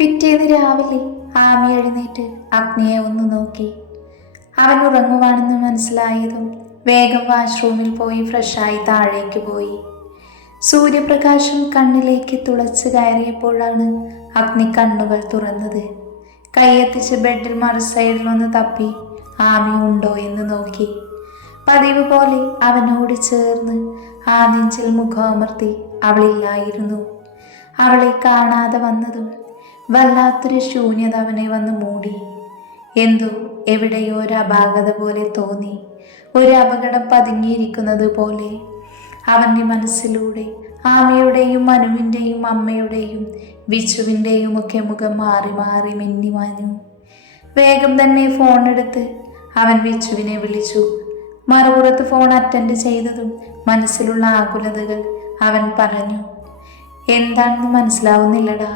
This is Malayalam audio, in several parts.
പിറ്റേന്ന് രാവിലെ ആമി എഴുന്നേറ്റ് അഗ്നിയെ ഒന്ന് നോക്കി. അവൻ ഉറങ്ങുവാണെന്ന് മനസ്സിലായതും വേഗം വാഷ്റൂമിൽ പോയി ഫ്രഷായി താഴേക്ക് പോയി. സൂര്യപ്രകാശം കണ്ണിലേക്ക് തുളച്ച് കയറിയപ്പോഴാണ് അഗ്നി കണ്ണുകൾ തുറന്നത്. കൈയെത്തിച്ച് ബെഡിൽ മറു സൈഡിലൊന്ന് തപ്പി ആമി ഉണ്ടോ എന്ന് നോക്കി. പതിവ് പോലെ അവനോട് ചേർന്ന് ആ നെഞ്ചിൽ മുഖമർത്തി. അവളില്ലായിരുന്നു. അവളെ കാണാതെ വന്നതും വല്ലാത്തൊരു ശൂന്യത അവനെ വന്ന് മൂടി. എന്തോ എവിടെയോ ഒരു അപാകത പോലെ തോന്നി. ഒരു അപകടം പതുങ്ങിയിരിക്കുന്നത് പോലെ. അവൻ്റെ മനസ്സിലൂടെ ആമയുടെയും മനുവിൻ്റെയും അമ്മയുടെയും വിച്ചുവിൻ്റെയും ഒക്കെ മുഖം മാറി മാറി മിന്നി മാഞ്ഞു. വേഗം തന്നെ ഫോൺ എടുത്ത് അവൻ വിച്ചുവിനെ വിളിച്ചു. മറുപുറത്ത് ഫോൺ അറ്റൻഡ് ചെയ്തതും മനസ്സിലുള്ള ആകുലതകൾ അവൻ പറഞ്ഞു. എന്താണെന്ന് മനസ്സിലാവുന്നില്ലടാ,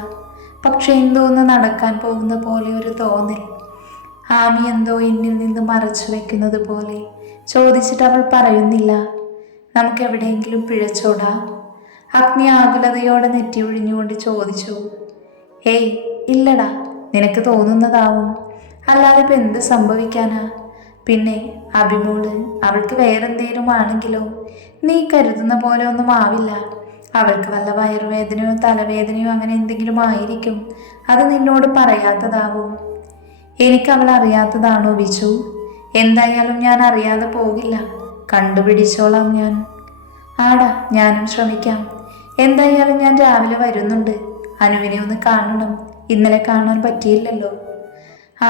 പക്ഷെ എന്തോന്ന് നടക്കാൻ പോകുന്ന പോലെ ഒരു തോന്നൽ. ആമി എന്തോ എന്നിൽ നിന്ന് മറച്ചു വെക്കുന്നത് പോലെ. ചോദിച്ചിട്ട് അവൾ പറയുന്നില്ല. നമുക്ക് എവിടെയെങ്കിലും പിഴച്ചോടാ? അഗ്നി ആകുലതയോടെ നെറ്റി ഒഴിഞ്ഞുകൊണ്ട് ചോദിച്ചു. ഏയ് ഇല്ലടാ, നിനക്ക് തോന്നുന്നതാവും, അല്ലാതെ ഇപ്പം എന്ത് സംഭവിക്കാനാ? പിന്നെ അഭിമോള് അവൾക്ക് വേറെന്തേലും ആണെങ്കിലോ? നീ കരുതുന്ന പോലെ ഒന്നും ആവില്ല. അവൾക്ക് വല്ല വയറുവേദനയോ തലവേദനയോ അങ്ങനെ എന്തെങ്കിലും ആയിരിക്കും. അത് നിന്നോട് പറയാത്തതാവും. എനിക്ക് അവൾ അറിയാത്തതാണോ വിച്ചു? എന്തായാലും ഞാൻ അറിയാതെ പോകില്ല. കണ്ടുപിടിച്ചോളാം ഞാൻ. ആടാ, ഞാനും ശ്രമിക്കാം. എന്തായാലും ഞാൻ രാവിലെ വരുന്നുണ്ട്. അനുവിനെ ഒന്ന് കാണണം. ഇന്നലെ കാണാൻ പറ്റിയില്ലല്ലോ.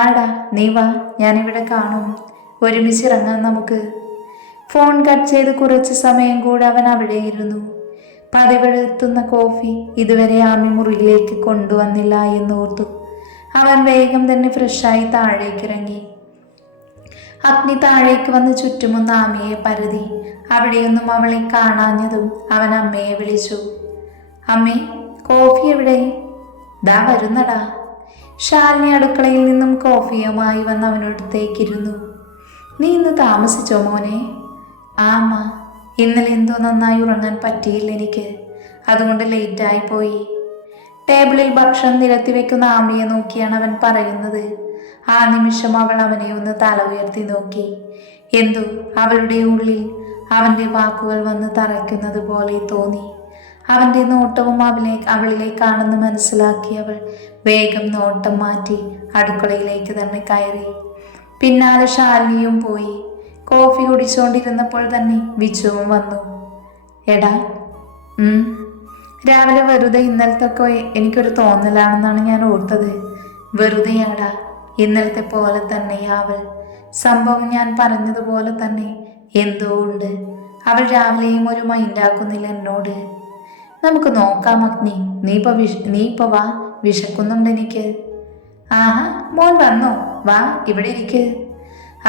ആടാ, നീ വാ, ഞാനിവിടെ കാണും. ഒരുമിച്ച് ഇറങ്ങാം നമുക്ക്. ഫോൺ കട്ട് ചെയ്ത് കുറച്ച് സമയം കൂടെ അവൻ അവിടെ ഇരുന്നു. പതിവെടുത്തുന്ന കോഫി ഇതുവരെ ആമി മുറിയിലേക്ക് കൊണ്ടുവന്നില്ല എന്നോർത്തു. അവൻ വേഗം തന്നെ ഫ്രഷായി താഴേക്കിറങ്ങി. അഗ്നി താഴേക്ക് വന്ന് ചുറ്റുമൊന്ന് ആമിയെ പരതി. അവിടെയൊന്നും അവളെ കാണാഞ്ഞതും അവൻ അമ്മയെ വിളിച്ചു. അമ്മേ, കോഫി എവിടെ? ദാ വരുന്നടാ. ശാലിനി അടുക്കളയിൽ നിന്നും കോഫിയുമായി വന്ന് അവനടുത്തേക്കിരുന്നു. നീ ഇന്ന് താമസിച്ചോ മോനെ? ആമ്മ, ഇന്നലെ എന്തോ നന്നായി ഉറങ്ങാൻ പറ്റിയില്ല എനിക്ക്. അതുകൊണ്ട് ലേറ്റായി പോയി. ടേബിളിൽ ഭക്ഷണം നിരത്തി വെക്കുന്ന ആമിയെ നോക്കിയാണ് അവൻ പറയുന്നത്. ആ നിമിഷം അവൾ അവനെ ഒന്ന് തല ഉയർത്തി നോക്കി. എന്തോ അവളുടെ ഉള്ളിൽ അവൻ്റെ വാക്കുകൾ വന്ന് തറയ്ക്കുന്നത് പോലെ തോന്നി. അവൻ്റെ നോട്ടവും അവളിലേക്കാണെന്ന് മനസ്സിലാക്കി അവൾ വേഗം നോട്ടം മാറ്റി അടുക്കളയിലേക്ക് തന്നെ കയറി. പിന്നാലെ ശാലിനിയും പോയി. കോഫി കുടിച്ചുകൊണ്ടിരുന്നപ്പോൾ തന്നെ വിച്ചുവും വന്നു. എടാ, രാവിലെ വെറുതെ ഇന്നലത്തൊക്കെ എനിക്കൊരു തോന്നലാണെന്നാണ് ഞാൻ ഓർത്തത്. വെറുതെയാടാ, ഇന്നലത്തെ പോലെ തന്നെയാ അവൾ. സംഭവം ഞാൻ പറഞ്ഞതുപോലെ തന്നെ എന്തോ ഉണ്ട്. അവൾ രാവിലെയും ഒരു മൈൻഡാക്കുന്നില്ല എന്നോട്. നമുക്ക് നോക്കാം അഗ്നി. നീ ഇപ്പൊ വാ, വിശക്കുന്നുണ്ട് എനിക്ക്. ആഹാ, മോൻ വന്നോ? വാ, ഇവിടെ ഇരിക്ക്.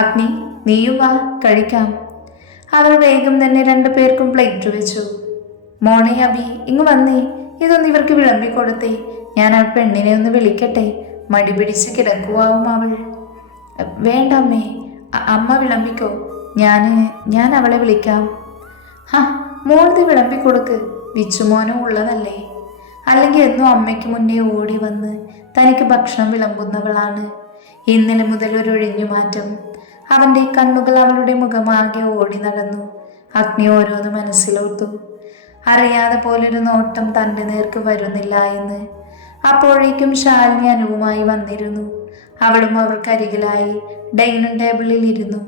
അഗ്നി, നീയും വാ, കഴിക്കാം. അവൾ വേഗം തന്നെ 2 പേർക്കും പ്ലേറ്റ് വെച്ചു. മോളെ അബി, ഇങ്ങ് വന്നേ. ഇതൊന്ന് ഇവർക്ക് വിളമ്പിക്കൊടുത്തേ. ഞാൻ ആ പെണ്ണിനെ ഒന്ന് വിളിക്കട്ടെ. മടി പിടിച്ച് കിടക്കുവാവും അവൾ. വേണ്ട അമ്മേ, അമ്മ വിളമ്പിക്കോ. ഞാൻ അവളെ വിളിക്കാം. മോളത് വിളമ്പിക്കൊടുക്ക്. വിച്ചുമോനും ഉള്ളതല്ലേ. അല്ലെങ്കിൽ എന്നും അമ്മയ്ക്ക് മുന്നേ ഓടി വന്ന് തനിക്ക് ഭക്ഷണം വിളമ്പുന്നവളാണ്. ഇന്നലെ മുതൽ ഒരു ഒഴിഞ്ഞുമാറ്റം. അവൻ്റെ കണ്ണുകൾ അവളുടെ മുഖമാകെ ഓടി നടന്നു. അഗ്നി ഓരോന്ന് മനസ്സിലോർത്തു. അറിയാതെ പോലൊരു നോട്ടം തൻ്റെ നേർക്ക് വരുന്നില്ല എന്ന്. അപ്പോഴേക്കും ശാലിനി അനുവുമായി വന്നിരുന്നു. അവളും അവർക്കരികിലായി ഡൈനിങ് ടേബിളിൽ ഇരുന്നു.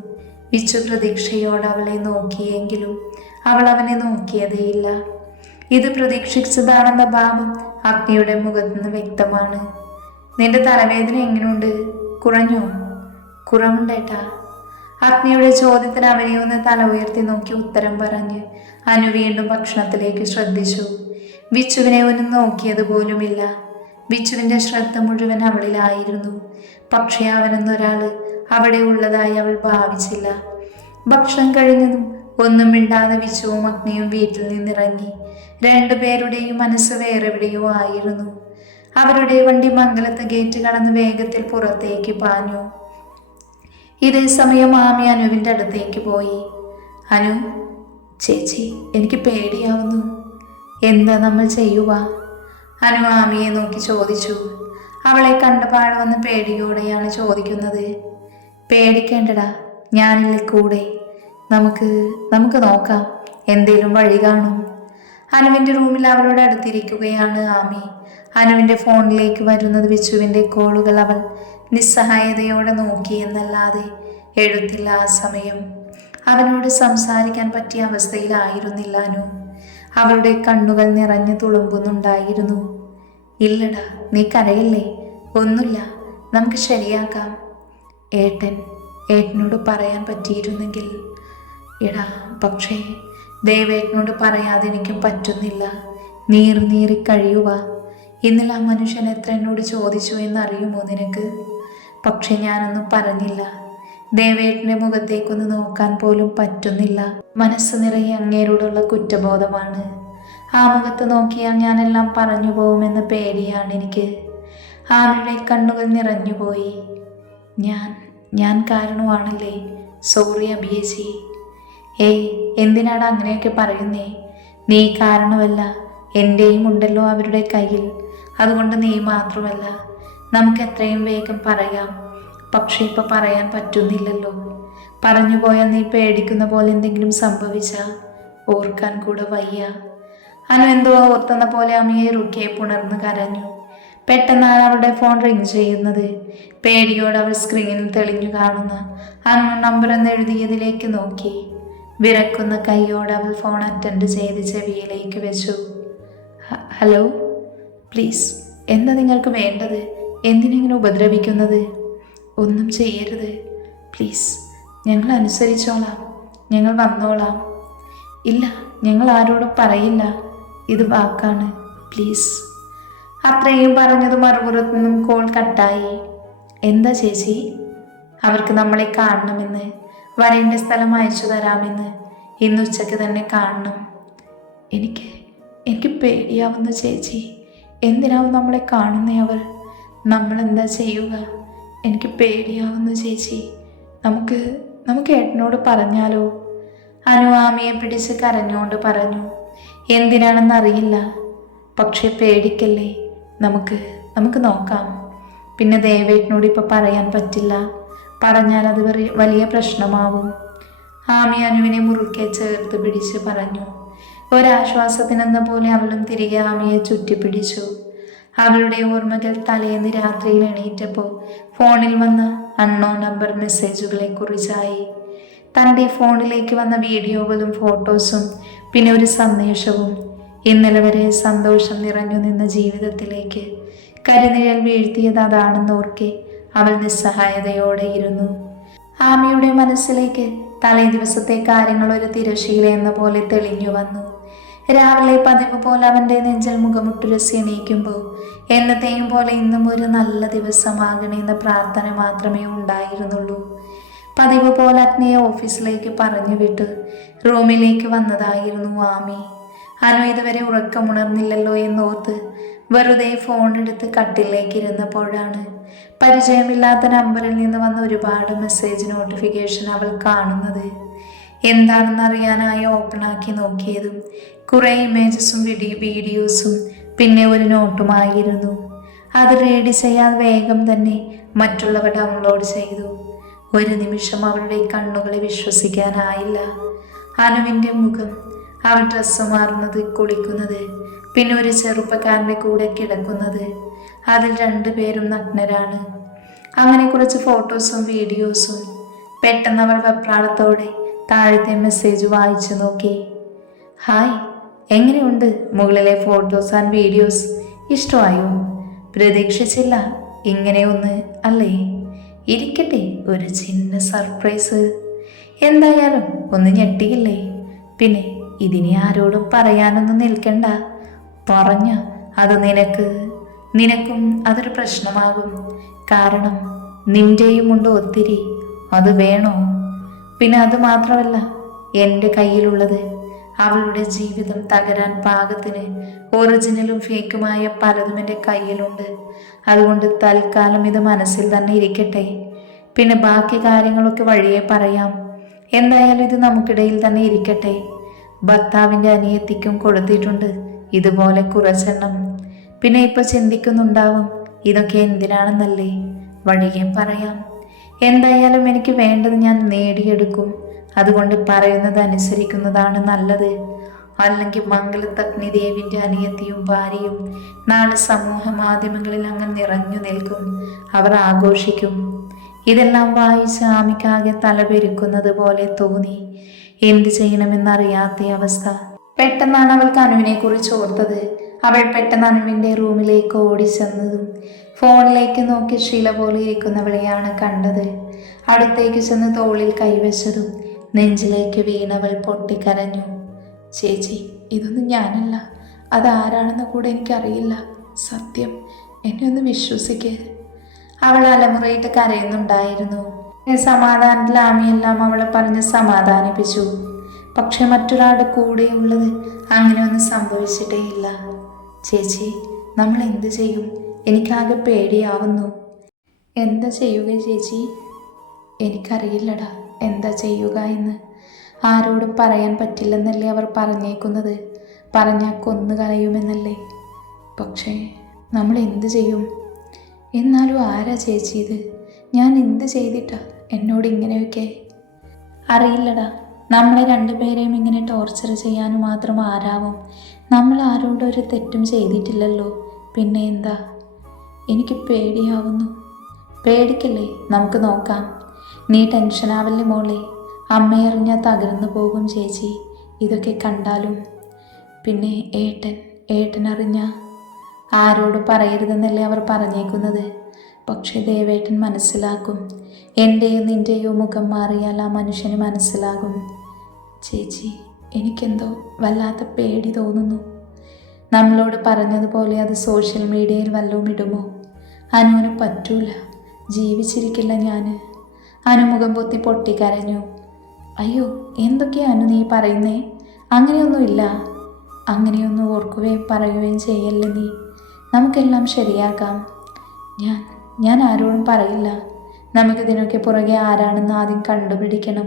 വിച്ചു പ്രതീക്ഷയോടെ അവളെ നോക്കിയെങ്കിലും അവൾ അവനെ നോക്കിയതേയില്ല. ഇത് പ്രതീക്ഷിച്ചതാണെന്ന ഭാവം അഗ്നിയുടെ മുഖത്ത് നിന്ന് വ്യക്തമാണ്. നിന്റെ തലവേദന എങ്ങനെയുണ്ട്? കുറഞ്ഞോ? കുറവുണ്ടേട്ടാ. അഗ്നിയുടെ ചോദ്യത്തിന് അവനെ ഒന്ന് തല ഉയർത്തി നോക്കി ഉത്തരം പറഞ്ഞ് അനു വീണ്ടും ഭക്ഷണത്തിലേക്ക് ശ്രദ്ധിച്ചു. വിച്ചുവിനെ ഒന്ന് നോക്കിയതുപോലുമില്ല. വിച്ചുവിൻ്റെ ശ്രദ്ധ മുഴുവൻ അവളിലായിരുന്നു. പക്ഷേ അവനെന്നൊരാള് അവിടെ ഉള്ളതായി അവൾ ഭാവിച്ചില്ല. ഭക്ഷണം കഴിഞ്ഞതും ഒന്നും മിണ്ടാതെ വിച്ചുവും അഗ്നിയും വീട്ടിൽ നിന്നിറങ്ങി. 2 പേരുടെയും മനസ്സ് വേറെവിടെയോ ആയിരുന്നു. അവരുടെ വണ്ടി മംഗലത്ത് ഗേറ്റ് കടന്ന് വേഗത്തിൽ പുറത്തേക്ക് പാഞ്ഞു. ഇതേ സമയം ആമി അനുവിൻ്റെ അടുത്തേക്ക് പോയി. അനു, ചേച്ചി, എനിക്ക് പേടിയാവുന്നു. എന്താ നമ്മൾ ചെയ്യുക? അനു ആമിയെ നോക്കി ചോദിച്ചു. അവളെ കണ്ടപാട് വന്ന് പേടിയോടെയാണ് ചോദിക്കുന്നത്. പേടിക്കേണ്ടടാ, ഞാനില്ലേ കൂടെ. നമുക്ക് നമുക്ക് നോക്കാം, എന്തേലും വഴി കാണും. അനുവിൻ്റെ റൂമിൽ അവളോട് അടുത്തിരിക്കുകയാണ് ആമി. അനുവിൻ്റെ ഫോണിലേക്ക് വരുന്നത് വിച്ചുവിൻ്റെ കോളുകൾ അവൾ നിസ്സഹായതയോടെ നോക്കിയെന്നല്ലാതെ എഴുത്തില്ല. ആ സമയം അവനോട് സംസാരിക്കാൻ പറ്റിയ അവസ്ഥയിലായിരുന്നില്ല അനു. അവളുടെ കണ്ണുകൾ നിറഞ്ഞു തുളുമ്പുന്നുണ്ടായിരുന്നു. ഇല്ലടാ, നീ കരയില്ലേ, ഒന്നുമില്ല, നമുക്ക് ശരിയാക്കാം. ഏട്ടനോട് പറയാൻ പറ്റിയിരുന്നെങ്കിൽ. എടാ, പക്ഷേ ദേവേട്ടനോട് പറയാതെ എനിക്കും പറ്റുന്നില്ല. നീറി കഴിയുക. ഇന്നലെ ആ മനുഷ്യൻ എത്ര എന്നോട് ചോദിച്ചു എന്നറിയുമോ നിനക്ക്? പക്ഷെ ഞാനൊന്നും പറഞ്ഞില്ല. ദേവേട്ടൻ്റെ മുഖത്തേക്കൊന്ന് നോക്കാൻ പോലും പറ്റുന്നില്ല. മനസ്സ് നിറയെ അങ്ങേരോടുള്ള കുറ്റബോധമാണ്. ആ മുഖത്ത് നോക്കിയാൽ ഞാനെല്ലാം പറഞ്ഞു പോകുമെന്ന പേടിയാണ് എനിക്ക്. ആമിയുടെ കണ്ണുകൾ നിറഞ്ഞുപോയി. ഞാൻ കാരണമാണല്ലേ, സോറി അഭിയേച്ചി. എന്തിനാണ് അങ്ങനെയൊക്കെ പറയുന്നേ? നീ കാരണമല്ല, എൻ്റെയും ഉണ്ടല്ലോ അവരുടെ കയ്യിൽ. അതുകൊണ്ട് നീ മാത്രമല്ല, നമുക്ക് എത്രയും വേഗം പറയാം. പക്ഷെ ഇപ്പം പറയാൻ പറ്റുന്നില്ലല്ലോ. പറഞ്ഞു പോയാൽ നീ പേടിക്കുന്ന പോലെ എന്തെങ്കിലും സംഭവിച്ചാൽ ഓർക്കാൻ കൂടെ വയ്യ. അനു എന്തോ ഓർത്തെന്ന പോലെ അമ്മയെ റുക്കിയെ പുണർന്ന് കരഞ്ഞു. പെട്ടെന്നാണ് അവളുടെ ഫോൺ റിങ് ചെയ്യുന്നത്. പേടിയോടെ അവൾ സ്ക്രീനിൽ തെളിഞ്ഞു കാണുന്ന അൺനോൺ നമ്പർ എന്ന് എഴുതിയതിലേക്ക് നോക്കി. വിറക്കുന്ന കൈയോടെ അവൾ ഫോൺ അറ്റൻഡ് ചെയ്ത് ചെവിയിലേക്ക് വെച്ചു. ഹലോ, പ്ലീസ്, എന്താ നിങ്ങൾക്ക് വേണ്ടത്? എന്തിനെങ്ങനെ ഉപദ്രവിക്കുന്നത്? ഒന്നും ചെയ്യരുത് പ്ലീസ്, ഞങ്ങൾ അനുസരിച്ചോളാം, ഞങ്ങൾ വന്നോളാം. ഇല്ല, ഞങ്ങൾ ആരോടും പറയില്ല, ഇത് വാക്കാണ്, പ്ലീസ്. അത്രയും പറഞ്ഞത് മറുപുറത്തു നിന്നും കോൾ കട്ടായി. എന്താ ചേച്ചി? അവർക്ക് നമ്മളെ കാണണമെന്ന്, വരേണ്ട സ്ഥലം അയച്ചു തരാമെന്ന്, ഇന്ന് ഉച്ചയ്ക്ക് തന്നെ കാണണം. എനിക്ക് പേടിയാവുന്നു ചേച്ചി. എന്തിനാവും നമ്മളെ കാണുന്നേ അവർ? നമ്മളെന്താ ചെയ്യുക? എനിക്ക് പേടിയാവുന്നു ചേച്ചി. നമുക്ക് ഏട്ടനോട് പറഞ്ഞാലോ? അനു ആമിയെ പിടിച്ച് കരഞ്ഞുകൊണ്ട് പറഞ്ഞു. എന്തിനാണെന്നറിയില്ല, പക്ഷെ പേടിക്കല്ലേ, നമുക്ക് നോക്കാം. പിന്നെ ദേവേട്ടനോട് ഇപ്പം പറയാൻ പറ്റില്ല, പറഞ്ഞാൽ അത് വലിയ പ്രശ്നമാവും. ആമി അനുവിനെ മുറുക്കെ ചേർത്ത് പിടിച്ച് പറഞ്ഞു. ഒരാശ്വാസത്തിനെന്ന പോലെ അവളും തിരികെ ആമിയെ ചുറ്റിപ്പിടിച്ചു. അവളുടെ ഓർമ്മകൾ തലേന്ന് രാത്രിയിൽ എണീറ്റപ്പോൾ ഫോണിൽ വന്ന അൺനോൺ നമ്പർ മെസ്സേജുകളെ കുറിച്ചായി. തൻ്റെ ഫോണിലേക്ക് വന്ന വീഡിയോകളും ഫോട്ടോസും പിന്നെ ഒരു സന്ദേശവും. ഇന്നലെ വരെ സന്തോഷം നിറഞ്ഞു നിന്ന ജീവിതത്തിലേക്ക് കരുനിഴൽ വീഴ്ത്തിയത് അതാണെന്നോർക്കെ അവൾ നിസ്സഹായതയോടെ ഇരുന്നു. ആമിയുടെ മനസ്സിലേക്ക് തലേ ദിവസത്തെ കാര്യങ്ങൾ ഒരു തിരശീല എന്ന പോലെ തെളിഞ്ഞു വന്നു. രാവിലെ പതിവ് പോലെ അവൻ്റെ നെഞ്ചൽ മുഖമുട്ടുരസി എണീക്കുമ്പോൾ എന്നത്തെയും പോലെ ഇന്നും ഒരു നല്ല ദിവസമാകണമെന്ന പ്രാർത്ഥന മാത്രമേ ഉണ്ടായിരുന്നുള്ളൂ. പതിവ് പോലെ അഗ്നിയെ ഓഫീസിലേക്ക് പറഞ്ഞു വിട്ട് റൂമിലേക്ക് വന്നതായിരുന്നു ആമി. അനു ഇതുവരെ ഉറക്കമുണർന്നില്ലല്ലോ എന്നോർത്ത് വെറുതെ ഫോൺ എടുത്ത് കട്ടിലേക്ക് ഇരുന്നപ്പോഴാണ് പരിചയമില്ലാത്ത നമ്പറിൽ നിന്ന് വന്ന ഒരുപാട് മെസ്സേജ് നോട്ടിഫിക്കേഷൻ അവൾ കാണുന്നത്. എന്താണെന്ന് അറിയാനായി ഓപ്പണാക്കി നോക്കിയതും കുറേ ഇമേജസും വീഡിയോസും പിന്നെ ഒരു നോട്ടുമായിരുന്നു. അത് റീഡ് ചെയ്യാൻ വേഗം തന്നെ മറ്റുള്ളവർ ഡൗൺലോഡ് ചെയ്തു. ഒരു നിമിഷം അവളുടെ കണ്ണുകളെ വിശ്വസിക്കാനായില്ല. അനുവിൻ്റെ മുഖം, അവൾ ഡ്രസ്സ് മാറുന്നത്, കുളിക്കുന്നത്, പിന്നെ ഒരു ചെറുപ്പക്കാരൻ്റെ കൂടെ കിടക്കുന്നത്. അതിൽ 2 പേരും നഗ്നരാണ്. അങ്ങനെ കുറച്ച് ഫോട്ടോസും വീഡിയോസും. പെട്ടെന്ന് അവൾ വെപ്രാളത്തോടെ താഴത്തെ മെസ്സേജ് വായിച്ചു നോക്കി. ഹായ്, എങ്ങനെയുണ്ട് മുകളിലെ ഫോട്ടോസ് ആൻഡ് വീഡിയോസ്? ഇഷ്ടമായോ? പ്രതീക്ഷിച്ചില്ല ഇങ്ങനെയൊന്ന്, അല്ലേ? ഇരിക്കട്ടെ, ഒരു ചിന്ന സർപ്രൈസ്. എന്തായാലും ഒന്ന് ഞെട്ടിയില്ലേ? പിന്നെ ഇതിനി ആരോടും പറയാനൊന്നും നിൽക്കണ്ട. പറഞ്ഞ അത് നിനക്കും അതൊരു പ്രശ്നമാകും. കാരണം നിൻ്റെയും ഉണ്ട് ഒത്തിരി. അത് വേണോ? പിന്നെ അത് മാത്രമല്ല, എൻ്റെ കയ്യിലുള്ളത് അവളുടെ ജീവിതം തകരാൻ പാകത്തിന് ഒറിജിനലും ഫേക്കുമായ പലതും എൻ്റെ കയ്യിലുണ്ട്. അതുകൊണ്ട് തൽക്കാലം ഇത് മനസ്സിൽ തന്നെ ഇരിക്കട്ടെ. പിന്നെ ബാക്കി കാര്യങ്ങളൊക്കെ വഴിയെ പറയാം. എന്തായാലും ഇത് നമുക്കിടയിൽ തന്നെ ഇരിക്കട്ടെ. ഭർത്താവിൻ്റെ അനിയത്തിക്കും കൊടുത്തിട്ടുണ്ട് ഇതുപോലെ കുറച്ചെണ്ണം. പിന്നെ ഇപ്പൊ ചിന്തിക്കുന്നുണ്ടാവും ഇതൊക്കെ എന്തിനാണെന്നല്ലേ? വഴിയെ പറയാം. എന്തായാലും എനിക്ക് വേണ്ടത് ഞാൻ നേടിയെടുക്കും. അതുകൊണ്ട് പറയുന്നത് അനുസരിക്കുന്നതാണ് നല്ലത്. അല്ലെങ്കിൽ മംഗലത്ത് അഗ്നിദേവിൻ്റെ അനിയത്തിയും ഭാര്യയും നാളെ സമൂഹ മാധ്യമങ്ങളിൽ അങ്ങ് നിറഞ്ഞു നിൽക്കും. അവർ ആഘോഷിക്കും. ഇതെല്ലാം വായിച്ച് ആമിക്കാകെ തലപെരുക്കുന്നത് പോലെ തോന്നി. എന്ത് ചെയ്യണമെന്നറിയാത്ത അവസ്ഥ. പെട്ടെന്നാണ് അവൾക്ക് അനുവിനെ കുറിച്ച് ഓർത്തത്. അവൾ പെട്ടെന്ന് അനുവിൻ്റെ റൂമിലേക്ക് ഓടിച്ചെന്നതും ഫോണിലേക്ക് നോക്കി ശില പോലെ ഇരിക്കുന്നവളെയാണ് കണ്ടത്. അടുത്തേക്ക് ചെന്ന് തോളിൽ കൈവച്ചതും നെഞ്ചിലേക്ക് വീണവൾ പൊട്ടിക്കരഞ്ഞു. ചേച്ചി, ഇതൊന്നും ഞാനല്ല. അതാരാണെന്ന് കൂടെ എനിക്കറിയില്ല. സത്യം, എന്നെ ഒന്ന് വിശ്വസിക്ക്. അവൾ അലമുറയിട്ട് കരയുന്നുണ്ടായിരുന്നു. സമാധാനത്തിൽ ആമിയെല്ലാം അവളെ പറഞ്ഞ് സമാധാനിപ്പിച്ചു. പക്ഷെ മറ്റൊരാളുടെ കൂടെയുള്ളത് അങ്ങനെയൊന്നും സംഭവിച്ചിട്ടേ ഇല്ല. ചേച്ചി, നമ്മൾ എന്ത് ചെയ്യും? എനിക്കാകെ പേടിയാവുന്നു. എന്താ ചെയ്യുക ചേച്ചി? എനിക്കറിയില്ലടാ എന്താ ചെയ്യുക എന്ന്. ആരോടും പറയാൻ പറ്റില്ലെന്നല്ലേ അവർ പറഞ്ഞേക്കുന്നത്. പറഞ്ഞാൽ കൊന്നു കളയുമെന്നല്ലേ. പക്ഷേ നമ്മൾ എന്ത് ചെയ്യും? എന്നാലും ആരാ ചേച്ചി ഇത്? ഞാൻ എന്ത് ചെയ്തിട്ടാ എന്നോട് ഇങ്ങനെയൊക്കെ? അറിയില്ലടാ. നമ്മളെ രണ്ടുപേരെയും ഇങ്ങനെ ടോർച്ചർ ചെയ്യാൻ മാത്രം ആരാവും? നമ്മൾ ആരോടും ഒരു തെറ്റും ചെയ്തിട്ടില്ലല്ലോ. പിന്നെ എന്താ? എനിക്ക് പേടിയാവുന്നു. പേടിക്കല്ലേ, നമുക്ക് നോക്കാം. നീ ടെൻഷനാവല്ലേ മോളെ. അമ്മയറിഞ്ഞാൽ തകർന്നു പോകും ചേച്ചി ഇതൊക്കെ കണ്ടാലും. പിന്നെ ഏട്ടൻ അറിഞ്ഞ ആരോട് പറയരുതെന്നല്ലേ അവർ പറഞ്ഞേക്കുന്നത്. പക്ഷെ ദേവേട്ടൻ മനസ്സിലാക്കും. എൻ്റെയോ നിൻ്റെയോ മുഖം മാറിയാൽ ആ മനുഷ്യന് മനസ്സിലാകും. ചേച്ചി, എനിക്കെന്തോ വല്ലാത്ത പേടി തോന്നുന്നു. നമ്മളോട് പറഞ്ഞതുപോലെ അത് സോഷ്യൽ മീഡിയയിൽ വല്ലതും ഇടുമോ? അനുവിന് പറ്റൂല. ജീവിച്ചിരിക്കില്ല ഞാൻ. അനുമുഖം പൊത്തി പൊട്ടിക്കരഞ്ഞു. അയ്യോ, എന്തൊക്കെയാ അനു നീ പറയുന്നേ? അങ്ങനെയൊന്നുമില്ല. അങ്ങനെയൊന്നും ഓർക്കുകയും പറയുകയും ചെയ്യല്ലേ നീ. നമുക്കെല്ലാം ശരിയാക്കാം. ഞാൻ ആരോടും പറയില്ല. നമുക്കിതിനൊക്കെ പുറകെ ആരാണെന്ന് ആദ്യം കണ്ടുപിടിക്കണം.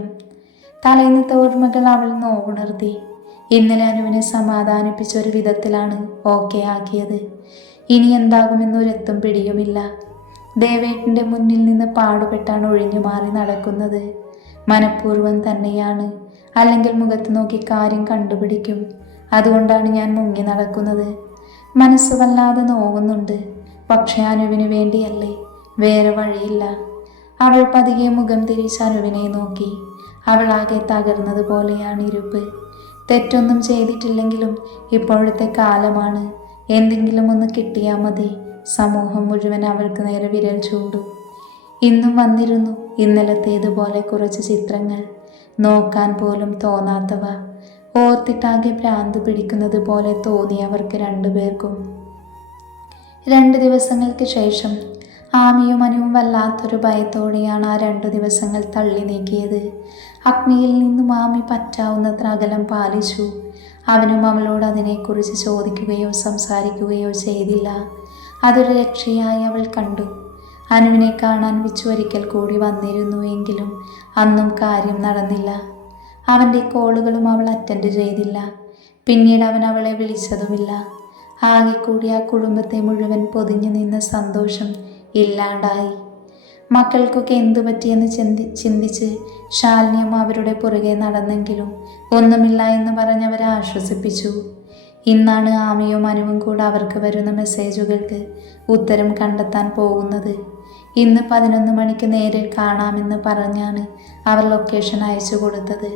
തലേന്നത്തെ ഓർമ്മകൾ അവൾ നോവുണർത്തി. ഇന്നലെ അനുവിനെ സമാധാനിപ്പിച്ച ഒരു വിധത്തിലാണ് ഓക്കെ ആക്കിയത്. ഇനി എന്താകുമെന്നൊരെത്തും പിടിയുമില്ല. ദേവേട്ടൻ്റെ മുന്നിൽ നിന്ന് പാടുപെട്ടാണ് ഒഴിഞ്ഞു മാറി നടക്കുന്നത്. മനഃപൂർവ്വം തന്നെയാണ്. അല്ലെങ്കിൽ മുഖത്ത് നോക്കി കാര്യം കണ്ടുപിടിക്കും. അതുകൊണ്ടാണ് ഞാൻ മുങ്ങി നടക്കുന്നത്. മനസ്സ് വല്ലാതെ നോവുന്നുണ്ട്. പക്ഷേ അനുവിന് വേണ്ടിയല്ലേ, വേറെ വഴിയില്ല. അവൾ പതിയെ മുഖം തിരിച്ച് അനുവിനെ നോക്കി. അവളാകെ തകർന്നതുപോലെയാണ് ഇരിപ്പ്. തെറ്റൊന്നും ചെയ്തിട്ടില്ലെങ്കിലും ഇപ്പോഴത്തെ കാലമാണ്. എന്തെങ്കിലും ഒന്ന് കിട്ടിയാൽ മതി. സമൂഹം മുഴുവൻ അവൾക്ക് നേരെ വിരൽ ചൂണ്ടും. ഇന്നും വന്നിരുന്നു ഇന്നലത്തേതുപോലെ കുറച്ച് ചിത്രങ്ങൾ. നോക്കാൻ പോലും തോന്നാത്തവ. ഓർത്തിട്ടാകെ ഭ്രാന്ത് പിടിക്കുന്നത് പോലെ തോന്നി അവർക്ക് രണ്ടുപേർക്കും. 2 ദിവസങ്ങൾക്ക് ശേഷം ആമിയും അനുവും വല്ലാത്തൊരു ഭയത്തോടെയാണ് ആ 2 ദിവസങ്ങൾ തള്ളി നീക്കിയത്. അഗ്നിയിൽ നിന്നും ആമി പറ്റാവുന്നത്ര അകലം പാലിച്ചു. അവനും അവളോട് അതിനെക്കുറിച്ച് ചോദിക്കുകയോ സംസാരിക്കുകയോ ചെയ്തില്ല. അതൊരു രക്ഷയായി അവൾ കണ്ടു. അനുവിനെ കാണാൻ വിച്ചു ഒരിക്കൽ കൂടി വന്നിരുന്നു. എങ്കിലും അന്നും കാര്യം നടന്നില്ല. അവൻ്റെ കോളുകളും അവൾ അറ്റൻഡ് ചെയ്തില്ല. പിന്നീട് അവൻ അവളെ വിളിച്ചതുമില്ല. ആകെ കൂടി ആ കുടുംബത്തെ മുഴുവൻ പൊതിഞ്ഞു നിന്ന സന്തോഷം ഇല്ലാണ്ടായി. മക്കൾക്കൊക്കെ എന്തു പറ്റിയെന്ന് ചിന്തിച്ച് ശാലിനിയമ്മ അവരുടെ പുറകെ നടന്നെങ്കിലും ഒന്നുമില്ല എന്ന് പറഞ്ഞവരെ ആശ്വസിപ്പിച്ചു. ഇന്നാണ് ആമിയും അനുവും കൂടെ അവർക്ക് വരുന്ന മെസ്സേജുകൾക്ക് ഉത്തരം കണ്ടെത്താൻ പോകുന്നത്. ഇന്ന് 11 മണിക്ക് നേരിൽ കാണാമെന്ന് പറഞ്ഞാണ് അവർ ലൊക്കേഷൻ അയച്ചു കൊടുത്തത്.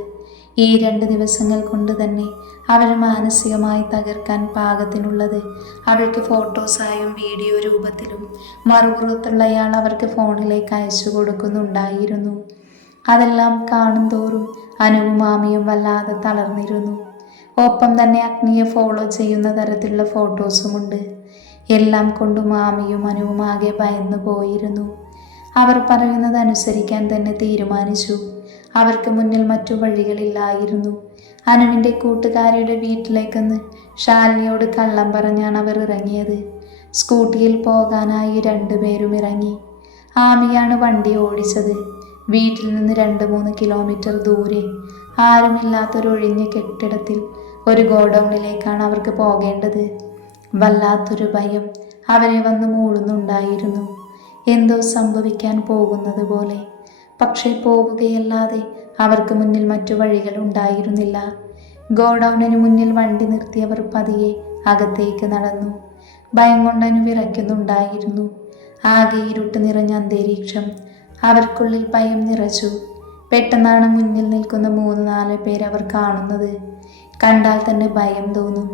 ഈ 2 ദിവസങ്ങൾ കൊണ്ട് തന്നെ അവരെ മാനസികമായി തകർക്കാൻ പാകത്തിനുള്ളത് അവൾക്ക് ഫോട്ടോസായും വീഡിയോ രൂപത്തിലും മറുപുറത്തുള്ളയാൾ അവർക്ക് ഫോണിലേക്ക് അയച്ചു കൊടുക്കുന്നുണ്ടായിരുന്നു. അതെല്ലാം കാണും തോറും അനുവും ആമിയും വല്ലാതെ തളർന്നിരുന്നു. ഒപ്പം തന്നെ അഗ്നിയെ ഫോളോ ചെയ്യുന്ന തരത്തിലുള്ള ഫോട്ടോസുമുണ്ട്. എല്ലാം കൊണ്ടും ആമിയും അനുവും ആകെ ഭയന്നു പോയിരുന്നു. അവർ പറയുന്നത് അനുസരിക്കാൻ തന്നെ തീരുമാനിച്ചു. അവർക്ക് മുന്നിൽ മറ്റു വഴികളില്ലായിരുന്നു. അനുവിൻ്റെ കൂട്ടുകാരിയുടെ വീട്ടിലേക്കൊന്ന് ശാലിനിയോട് കള്ളം പറഞ്ഞാണ് അവർ ഇറങ്ങിയത്. സ്കൂട്ടിയിൽ പോകാനായി 2 പേരും ഇറങ്ങി. ആമിയാണ് വണ്ടി ഓടിച്ചത്. വീട്ടിൽ നിന്ന് 2-3 കിലോമീറ്റർ ദൂരെ ആരുമില്ലാത്തൊരൊഴിഞ്ഞ കെട്ടിടത്തിൽ ഒരു ഗോഡൗണിലേക്കാണ് അവർക്ക് പോകേണ്ടത്. വല്ലാത്തൊരു ഭയം അവരെ വന്ന് മൂളുന്നുണ്ടായിരുന്നു, എന്തോ സംഭവിക്കാൻ പോകുന്നത് പോലെ. പക്ഷേ പോവുകയല്ലാതെ അവർക്ക് മുന്നിൽ മറ്റു വഴികൾ ഉണ്ടായിരുന്നില്ല. ഗോഡൌണിന് മുന്നിൽ വണ്ടി നിർത്തിയവർ പതിയെ അകത്തേക്ക് നടന്നു. ഭയം കൊണ്ടനു വിറയ്ക്കുന്നുണ്ടായിരുന്നു. ആകെ ഇരുട്ട് നിറഞ്ഞ അന്തരീക്ഷം അവർക്കുള്ളിൽ ഭയം നിറച്ചു. പെട്ടെന്നാണ് മുന്നിൽ നിൽക്കുന്ന 3-4 പേരവർ കാണുന്നത്. കണ്ടാൽ തന്നെ ഭയം തോന്നും.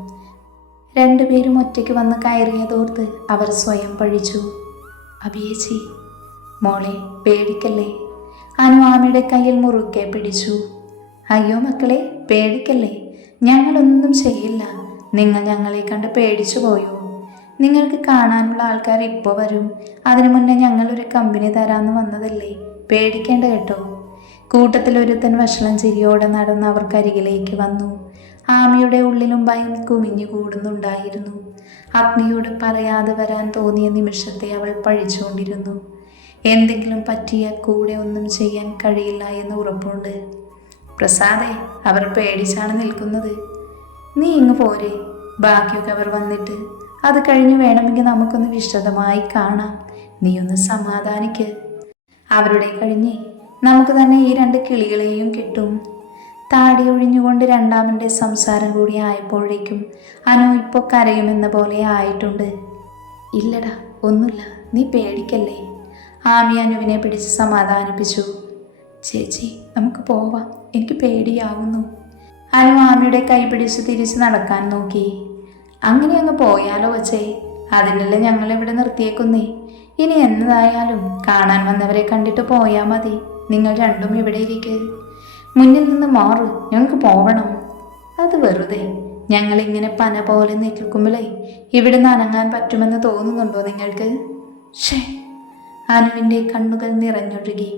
2 പേരും ഒറ്റയ്ക്ക് വന്ന് കയറിയതോർത്ത് അവർ സ്വയം പഴിച്ചു. അഭിയേച്ചി, മോളെ പേടിക്കല്ലേ. അനു ആമയുടെ കയ്യിൽ മുറുക്കെ പിടിച്ചു. അയ്യോ മക്കളെ, പേടിക്കല്ലേ, ഞങ്ങളൊന്നും ചെയ്യില്ല. നിങ്ങൾ ഞങ്ങളെ കണ്ട് പേടിച്ചു പോയോ? നിങ്ങൾക്ക് കാണാനുള്ള ആൾക്കാർ ഇപ്പോൾ വരും. അതിനു മുന്നേ ഞങ്ങളൊരു കമ്പനി തരാമെന്ന് വന്നതല്ലേ, പേടിക്കേണ്ട കേട്ടോ. കൂട്ടത്തിലൊരുത്തൻ വഷളം ചിരിയോടെ നടന്ന് അവർക്കരികിലേക്ക് വന്നു. ആമയുടെ ഉള്ളിലും ഭയം കുമിഞ്ഞു കൂടുന്നുണ്ടായിരുന്നു. അഗ്നിയോട് പറയാതെ വരാൻ തോന്നിയ നിമിഷത്തെ അവൾ പഴിച്ചുകൊണ്ടിരുന്നു. എന്തെങ്കിലും പറ്റിയ കൂടെ ഒന്നും ചെയ്യാൻ കഴിയില്ല എന്ന് ഉറപ്പുണ്ട്. പ്രസാദേ, അവർ പേടിച്ചാണ് നിൽക്കുന്നത്. നീ ഇങ്ങ് പോരെ, ബാക്കിയൊക്കെ അവർ വന്നിട്ട് അത് കഴിഞ്ഞ് വേണമെങ്കിൽ നമുക്കൊന്ന് വിശദമായി കാണാം. നീ ഒന്ന് സമാധാനിക്ക്. അവരുടെ കഴിഞ്ഞ് നമുക്ക് തന്നെ ഈ 2 കിളികളെയും കിട്ടും. താടി ഒഴിഞ്ഞുകൊണ്ട് രണ്ടാമൻ്റെ സംസാരം കൂടി ആയപ്പോഴേക്കും അനു ഇപ്പോൾ കരയുമെന്ന പോലെ ആയിട്ടുണ്ട്. ഇല്ലടാ, ഒന്നുമില്ല, നീ പേടിക്കല്ലേ. ആമി അനുവിനെ പിടിച്ച് സമാധാനിപ്പിച്ചു. ചേച്ചി, നമുക്ക് പോവാം, എനിക്ക് പേടിയാവുന്നു. അനു ആമിയുടെ കൈ പിടിച്ച് തിരിച്ച് നടക്കാൻ നോക്കി. അങ്ങനെ അങ്ങ് പോയാലോ വച്ചേ, അതിനല്ലേ ഞങ്ങളിവിടെ നിർത്തിയേക്കുന്നേ. ഇനി എന്നതായാലും കാണാൻ വന്നവരെ കണ്ടിട്ട് പോയാൽ മതി. നിങ്ങൾ രണ്ടും ഇവിടെ ഇരിക്ക്. മുന്നിൽ നിന്ന് മാറ്, ഞങ്ങൾക്ക് പോവണം. അത് വെറുതെ. ഞങ്ങളിങ്ങനെ പന പോലെ നിൽക്കുമ്പോഴേ ഇവിടെ നിന്ന് അനങ്ങാൻ പറ്റുമെന്ന് തോന്നുന്നുണ്ടോ നിങ്ങൾക്ക്? ഷേ. അനുവിൻ്റെ കണ്ണുകൾ നിറഞ്ഞൊഴുകി.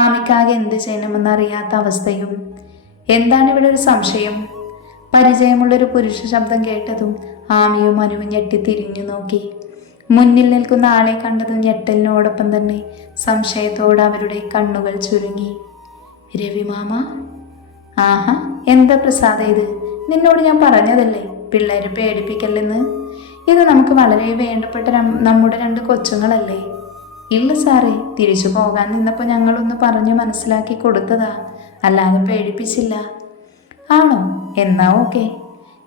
ആമിക്കാകെ എന്ത് ചെയ്യണമെന്നറിയാത്ത അവസ്ഥയും. എന്താണ് ഇവിടെ ഒരു സംശയം? പരിചയമുള്ളൊരു പുരുഷ ശബ്ദം കേട്ടതും ആമിയും അനുവും ഞെട്ടി തിരിഞ്ഞു നോക്കി. മുന്നിൽ നിൽക്കുന്ന ആളെ കണ്ടതും ഞെട്ടലിനോടൊപ്പം തന്നെ സംശയത്തോടെ അവരുടെ കണ്ണുകൾ ചുരുങ്ങി. രവിമാമ? ആഹാ, എന്താ പ്രസാദ ഇത്? നിന്നോട് ഞാൻ പറഞ്ഞതല്ലേ പിള്ളേരെ പേടിപ്പിക്കല്ലെന്ന്. ഇത് നമുക്ക് വളരെ വേണ്ടപ്പെട്ട നമ്മുടെ 2 കൊച്ചുങ്ങളല്ലേ. ഇല്ല സാറേ, തിരിച്ചു പോകാൻ നിന്നപ്പോൾ ഞങ്ങളൊന്ന് പറഞ്ഞു മനസ്സിലാക്കി കൊടുത്തതാ, അല്ലാതെ പേടിപ്പിച്ചില്ല. ആണോ? എന്നാ ഓക്കെ.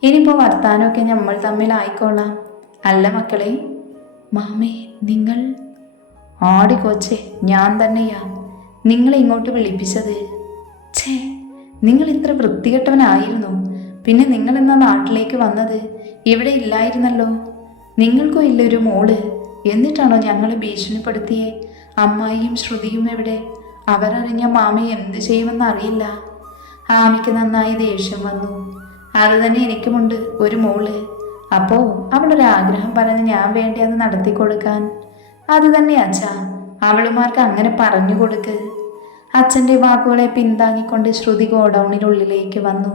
ഇനിയിപ്പോൾ വർത്താനമൊക്കെ നമ്മൾ തമ്മിലായിക്കോളാം. അല്ല മക്കളെ. മാമേ, നിങ്ങൾ? ആടി കൊച്ചേ, ഞാൻ തന്നെയാ നിങ്ങളെ ഇങ്ങോട്ട് വിളിപ്പിച്ചത്. ഛേ, നിങ്ങൾ ഇത്ര വൃത്തികെട്ടവനായിരുന്നു. പിന്നെ നിങ്ങൾ എന്നാ നാട്ടിലേക്ക് വന്നത്? ഇവിടെ ഇല്ലായിരുന്നല്ലോ. നിങ്ങൾക്കോ ഇല്ലൊരു മോള്. എന്നിട്ടാണോ ഞങ്ങളെ ഭീഷണിപ്പെടുത്തിയേ? അമ്മായിയും ശ്രുതിയും എവിടെ? അവരറിഞ്ഞ മാമയെ എന്ത് ചെയ്യുമെന്ന് അറിയില്ല. ആമിക്ക് നന്നായി ദേഷ്യം വന്നു. അത് തന്നെ എനിക്കുമുണ്ട്, ഒരു മോള്. അപ്പോൾ അവളൊരാഗ്രഹം പറഞ്ഞ് ഞാൻ വേണ്ടി അത് നടത്തി കൊടുക്കാൻ. അത് തന്നെ അച്ഛാ, അവളുമാർക്ക് അങ്ങനെ പറഞ്ഞു കൊടുക്ക്. അച്ഛൻ്റെ വാക്കുകളെ പിന്താങ്ങിക്കൊണ്ട് ശ്രുതി ഗോഡൌണിനുള്ളിലേക്ക് വന്നു.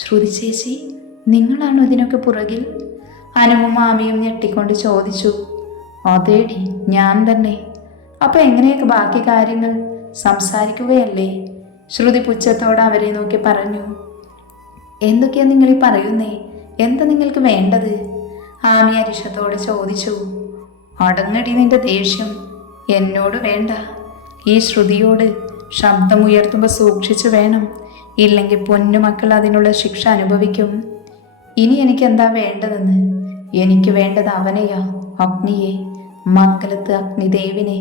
ശ്രുതി ചേച്ചി, നിങ്ങളാണോ ഇതിനൊക്കെ പുറകിൽ? അനുവും മാമിയും ഞെട്ടിക്കൊണ്ട് ചോദിച്ചു. അതേടി, ഞാൻ തന്നെ. അപ്പോൾ എങ്ങനെയൊക്കെ ബാക്കി കാര്യങ്ങൾ? സംസാരിക്കുകയല്ലേ? ശ്രുതി പുച്ഛത്തോടെ അവരെ നോക്കി പറഞ്ഞു. എന്തൊക്കെയാ നിങ്ങൾ ഈ പറയുന്നേ? എന്താ നിങ്ങൾക്ക് വേണ്ടത്? ആമി അരിശത്തോടെ ചോദിച്ചു. അടങ്ങടി നിന്റെ ദേഷ്യം. എന്നോട് വേണ്ട, ഈ ശ്രുതിയോട് ശബ്ദമുയർത്തുമ്പോൾ സൂക്ഷിച്ചു വേണം. ഇല്ലെങ്കിൽ പൊന്നുമക്കൾ അതിനുള്ള ശിക്ഷ അനുഭവിക്കും. ഇനി എനിക്കെന്താ വേണ്ടതെന്ന്? എനിക്ക് വേണ്ടത് അവനെയാ, അഗ്നിയെ, മംഗലത്ത് അഗ്നിദേവിനെ.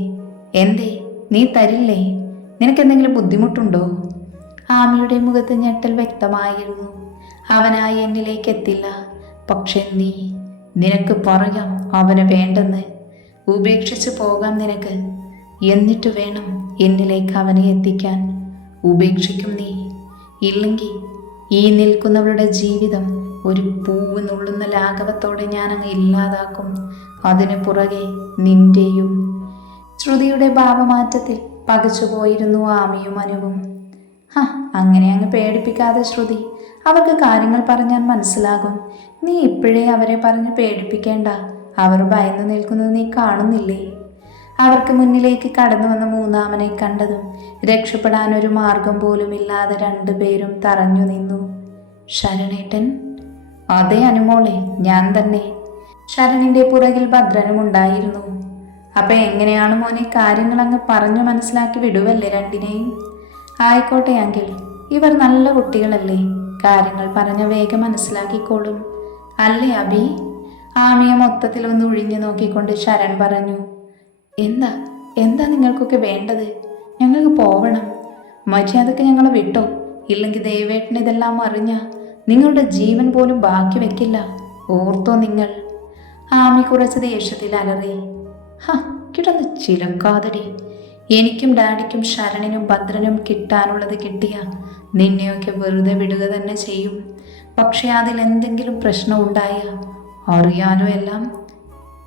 എന്തേ, നീ തരില്ലേ? നിനക്കെന്തെങ്കിലും ബുദ്ധിമുട്ടുണ്ടോ? ആമിയുടെ മുഖത്ത് ഞെട്ടൽ വ്യക്തമായിരുന്നു. അവനായി എന്നിലേക്ക് എത്തില്ല. പക്ഷെ നിനക്ക് പറയാം അവന് വേണ്ടെന്ന്. ഉപേക്ഷിച്ച് പോകാം നിനക്ക്. എന്നിട്ട് വേണം എന്നിലേക്ക് അവനെ എത്തിക്കാൻ. ഉപേക്ഷിക്കും നീ. ഇല്ലെങ്കിൽ ഈ നിൽക്കുന്നവരുടെ ജീവിതം ഒരു പൂവ് നുള്ളുന്ന ലാഘവത്തോടെ ഞാനങ്ങ് ഇല്ലാതാക്കും. അതിനു പുറകെ നിന്റെയും. ശ്രുതിയുടെ ഭാവമാറ്റത്തിൽ പകച്ചുപോയിരുന്നു ആമിയും അനുവും. അങ്ങനെ അങ്ങ് പേടിപ്പിക്കാതെ ശ്രുതി. അവർക്ക് കാര്യങ്ങൾ പറഞ്ഞാൽ മനസ്സിലാകും. നീ ഇപ്പോഴേ അവരെ പറഞ്ഞ് പേടിപ്പിക്കേണ്ട. അവർ ഭയന്നു നിൽക്കുന്നത് നീ കാണുന്നില്ലേ? അവർക്ക് മുന്നിലേക്ക് കടന്നു വന്ന മൂന്നാമനെ കണ്ടതും രക്ഷപ്പെടാൻ ഒരു മാർഗം പോലും ഇല്ലാതെ 2 പേരും തറഞ്ഞു നിന്നു. ശരണേട്ടൻ? അതെ അനുമോളെ, ഞാൻ തന്നെ. ശരണിന്റെ പുറകിൽ ഭദ്രനും ഉണ്ടായിരുന്നു. അപ്പൊ എങ്ങനെയാണ് മോനെ, കാര്യങ്ങൾ അങ്ങ് പറഞ്ഞു മനസ്സിലാക്കി വിടുവല്ലേ രണ്ടിനെയും? ആയിക്കോട്ടെ അങ്കിൾ, ഇവർ നല്ല കുട്ടികളല്ലേ, കാര്യങ്ങൾ പറഞ്ഞ വേഗം മനസ്സിലാക്കിക്കോളും അല്ലേ അബി? ആമിയെ മൊത്തത്തിൽ ഒന്ന് ഒഴിഞ്ഞു നോക്കിക്കൊണ്ട് ശരൺ പറഞ്ഞു. എന്താ എന്താ നിങ്ങൾക്കൊക്കെ വേണ്ടത്? ഞങ്ങൾക്ക് പോവണം. മര്യാദക്ക് ഞങ്ങളെ വിട്ടോ, ഇല്ലെങ്കിൽ ദേവേട്ടൻ ഇതെല്ലാം അറിഞ്ഞ നിങ്ങളുടെ ജീവൻ പോലും ബാക്കി വെക്കില്ല, ഓർത്തോ നിങ്ങൾ? ആമി കുറച്ച് ദേഷ്യത്തിൽ അലറി. കിടന്ന് ചിലക്കാതടി. എനിക്കും ഡാഡിക്കും ശരണിനും ഭദ്രനും കിട്ടാനുള്ളത് കിട്ടിയ നിന്നെയൊക്കെ വെറുതെ വിടുക തന്നെ ചെയ്യും. പക്ഷെ അതിലെന്തെങ്കിലും പ്രശ്നം ഉണ്ടായ അറിയാലോ എല്ലാം.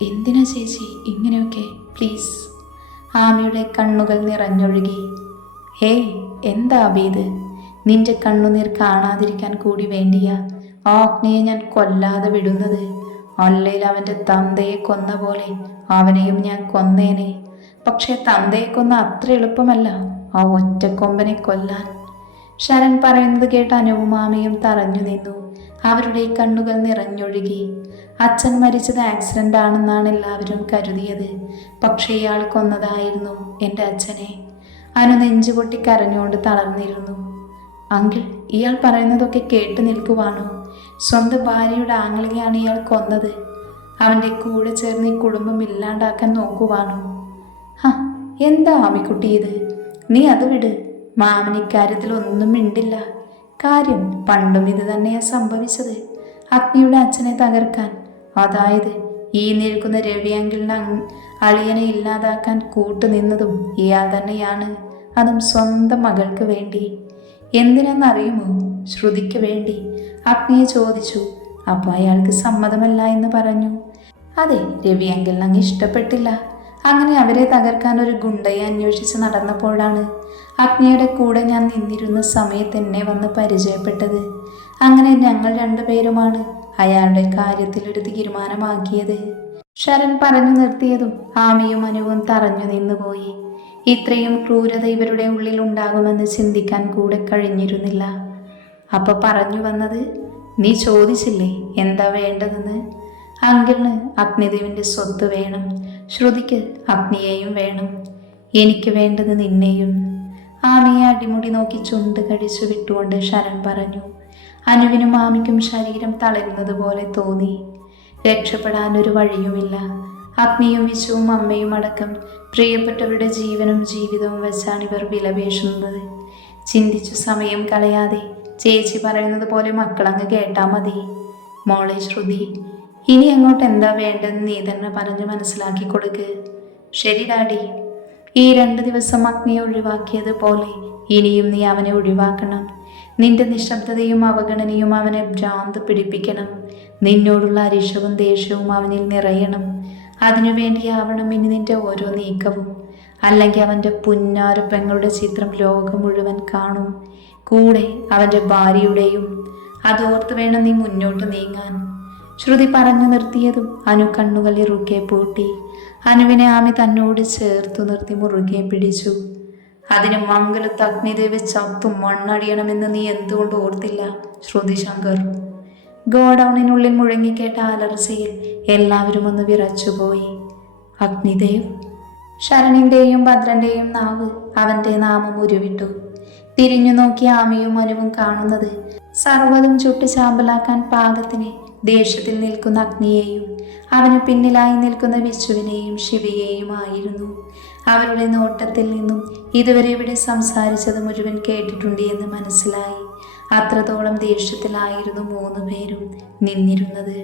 എന്തിനാ ചേച്ചി ഇങ്ങനെയൊക്കെ? പ്ലീസ്. ആമിയുടെ കണ്ണുകൾ നിറഞ്ഞൊഴുകി. ഹേയ്, എന്താ അബീത്? നിന്റെ കണ്ണുനീർ കാണാതിരിക്കാൻ കൂടി വേണ്ടിയ ആ അഗ്നിയെ ഞാൻ കൊല്ലാതെ വിടുന്നത്. അല്ലേൽ അവൻ്റെ തന്തയെ കൊന്ന പോലെ അവനെയും ഞാൻ കൊന്നേനെ. പക്ഷെ തന്തയെ കൊന്ന അത്ര എളുപ്പമല്ല ആ ഒറ്റക്കൊമ്പനെ കൊല്ലാൻ. ശരൺ പറയുന്നത് കേട്ട് അനുവും മാമയും തറഞ്ഞു നിന്നു. അവരുടെ കണ്ണുകൾ നിറഞ്ഞൊഴുകി. അച്ഛൻ മരിച്ചത് ആക്സിഡന്റ് ആണെന്നാണ് എല്ലാവരും കരുതിയത്. പക്ഷേ ഇയാൾ കൊന്നതായിരുന്നു എൻ്റെ അച്ഛനെ. അനു നെഞ്ചുപൊട്ടി കരഞ്ഞുകൊണ്ട് തളർന്നിരുന്നു. അങ്കിൾ, ഇയാൾ പറയുന്നതൊക്കെ കേട്ട് നിൽക്കുവാണോ? സ്വന്തം ഭാര്യയുടെ ആങ്ങളെയാണ് ഇയാൾ കൊന്നത്. അവൻ്റെ കൂടെ ചേർന്ന് ഈ കുടുംബം ഇല്ലാണ്ടാക്കാൻ നോക്കുവാണോ? എന്താ ആമിക്കുട്ടി ഇത്? നീ അത് വിട്. മാമൻ ഇക്കാര്യത്തിൽ ഒന്നും മിണ്ടില്ല. കാര്യം പണ്ടും ഇത് തന്നെയാ സംഭവിച്ചത്. അഗ്നിയുടെ അച്ഛനെ തകർക്കാൻ, അതായത് ഈ നിൽക്കുന്ന രവി അങ്കിളിന് അളിയനെ ഇല്ലാതാക്കാൻ കൂട്ടുനിന്നതും ഇയാൾ തന്നെയാണ്. അതും സ്വന്തം മകൾക്ക് വേണ്ടി. എന്തിനെന്നറിയുമോ? ശ്രുതിക്ക് വേണ്ടി. അഗ്നിയെ ചോദിച്ചു. അപ്പോൾ അയാൾക്ക് സമ്മതമല്ല എന്ന് പറഞ്ഞു. അതെ, രവി അങ്കിളിന് അങ്ങ് ഇഷ്ടപ്പെട്ടില്ല. അങ്ങനെ അവരെ തകർക്കാൻ ഒരു ഗുണ്ടയെ അന്വേഷിച്ച് നടന്നപ്പോഴാണ് അഗ്നിയുടെ കൂടെ ഞാൻ നിന്നിരുന്ന സമയത്ത് എന്നെ വന്ന് പരിചയപ്പെട്ടത്. അങ്ങനെ ഞങ്ങൾ രണ്ടുപേരുമാണ് അയാളുടെ കാര്യത്തിൽ ഒരു തീരുമാനമാക്കിയത്. ശരൺ പറഞ്ഞു നിർത്തിയതും ആമിയും അനുവും തറഞ്ഞു നിന്നുപോയി. ഇത്രയും ക്രൂരത ഇവരുടെ ഉള്ളിൽ ഉണ്ടാകുമെന്ന് ചിന്തിക്കാൻ കൂടെ കഴിഞ്ഞിരുന്നില്ല. അപ്പൊ പറഞ്ഞു വന്നത്, നീ ചോദിച്ചില്ലേ എന്താ വേണ്ടതെന്ന്? അങ്കിളിന് അഗ്നിദേവിൻ്റെ സ്വത്ത് വേണം, ശ്രുതിക്ക് അഗ്നിയെയും വേണം, എനിക്ക് വേണ്ടത് നിന്നെയും. ആമിയെ അടിമുടി നോക്കി ചുണ്ട് കടിച്ചു വിട്ടുകൊണ്ട് ശരൺ പറഞ്ഞു. അനുവിനും ആമിക്കും ശരീരം തളരുന്നത് പോലെ തോന്നി. രക്ഷപ്പെടാനൊരു വഴിയുമില്ല. അഗ്നിയും വിശുവും അമ്മയും അടക്കം പ്രിയപ്പെട്ടവരുടെ ജീവനും ജീവിതവും വെച്ചാണ് ഇവർ വിലപേശുന്നത്. ചിന്തിച്ചു സമയം കളയാതെ ചേച്ചി പറയുന്നത് പോലെ മക്കളങ്ങ് കേട്ടാ മതി. മോളെ ശ്രുതി, ഇനി അങ്ങോട്ട് എന്താ വേണ്ടതെന്ന് നീ തന്നെ പറഞ്ഞ് മനസ്സിലാക്കി കൊടുക്ക്. ശരി ഡാഡി. ഈ 2 ദിവസം അഗ്നിയെ ഒഴിവാക്കിയതുപോലെ ഇനിയും നീ അവനെ ഒഴിവാക്കണം. നിന്റെ നിശബ്ദതയും അവഗണനയും അവനെ ഭ്രാന്ത് പിടിപ്പിക്കണം. നിന്നോടുള്ള അരിശവും ദേഷ്യവും അവനിൽ നിറയണം. അതിനുവേണ്ടിയാവണം ഇനി നിന്റെ ഓരോ നീക്കവും. അല്ലെങ്കിൽ അവൻ്റെ പുന്നാര പെങ്ങളുടെ ചിത്രം ലോകം മുഴുവൻ കാണും, കൂടെ അവൻ്റെ ഭാര്യയുടെയും. അതോർത്ത് വേണം നീ മുന്നോട്ട് നീങ്ങാൻ. ശ്രുതി പറഞ്ഞു നിർത്തിയതും അനു കണ്ണുകൾ ഇറുക്കെ പൂട്ടി. അനുവിനെ ആമി തന്നോട് ചേർത്തു നിർത്തി മുറുകെ പിടിച്ചു. അതിന് മംഗലത്ത് അഗ്നിദേവി ചത്തും മണ്ണടിയണമെന്ന് നീ എന്തുകൊണ്ട് ഓർത്തില്ല ശ്രുതി ശങ്കർ? ഗോഡൌണിനുള്ളിൽ മുഴങ്ങിക്കേട്ട അലർച്ചയിൽ എല്ലാവരും ഒന്ന് വിറച്ചുപോയി. അഗ്നിദേവ്? ശരണിൻ്റെയും ഭദ്രൻ്റെയും നാവ് അവൻ്റെ നാമം ഉരുവിട്ടു. തിരിഞ്ഞു നോക്കി ആമിയും അനുവും കാണുന്നത് സർവ്വതും ചുട്ട് ചാമ്പലാക്കാൻ പാകത്തിന് ദേഷ്യത്തിൽ നിൽക്കുന്ന അഗ്നിയെയും അവന് പിന്നിലായി നിൽക്കുന്ന വിശുവിനെയും ശിവയെയും ആയിരുന്നു. അവരുടെ നോട്ടത്തിൽ നിന്നും ഇതുവരെ ഇവിടെ സംസാരിച്ചത് മുഴുവൻ കേട്ടിട്ടുണ്ട് എന്ന് മനസ്സിലായി. അത്രത്തോളം ദേഷ്യത്തിലായിരുന്നു 3 പേരും നിന്നിരുന്നത്.